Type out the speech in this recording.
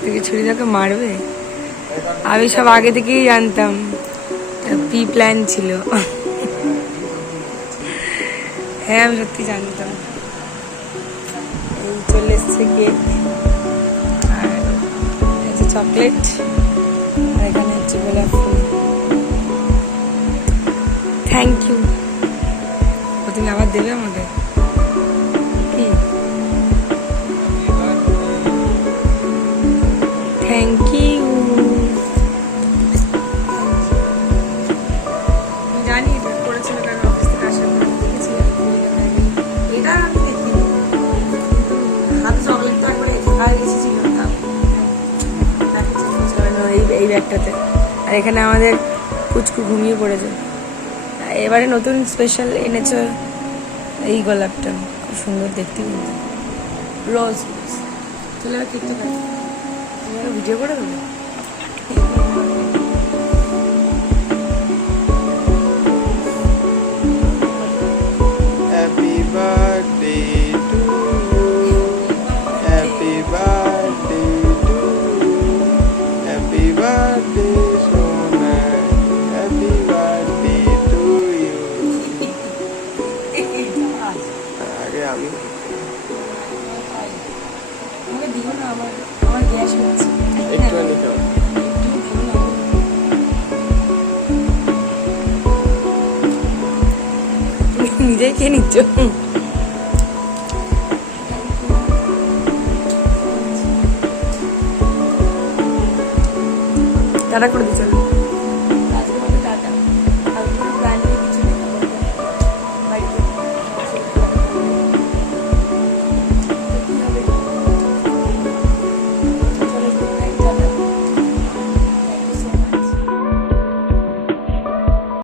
তুই ছুরিটাকে মারবে? আমি সব আগে থেকেই জানতাম, প্রি প্ল্যান ছিল। হ্যাঁ আমি সত্যি জানতাম। এই চলে এসছে কেক আর এই চকলেট আর এখানে হচ্ছে গোলাপ ফুল। Thank you. তুমি আবার দেবে আমাকে কি? Thank you. জানি এটা করেছিল কারণ অফিস থেকে আসার পর দেখেছি এটা আমি দেখিনি, কিন্তু হাতে চকলেট তো একবার খাওয়া এসেছিল এই ব্যাগটাতে। আর এখানে আমাদের পুচকু ঘুমিয়ে পড়েছে। এবারে নতুন স্পেশাল এনেছে এই গোলাপটা, খুব সুন্দর দেখতে, কিন্তু রোজ। চলে এবার কেকটা খাই, ভিডিও করে দেবো। Happy birthday to you. Happy birthday to you. Happy birthday Sona. Happy birthday to you. আগে আমি দিও না, আমার গ্যাস হচ্ছে একটুখানি খাও। নিজেই খেয়ে নিচ্ছ। টাটা করে দিচ্ছ।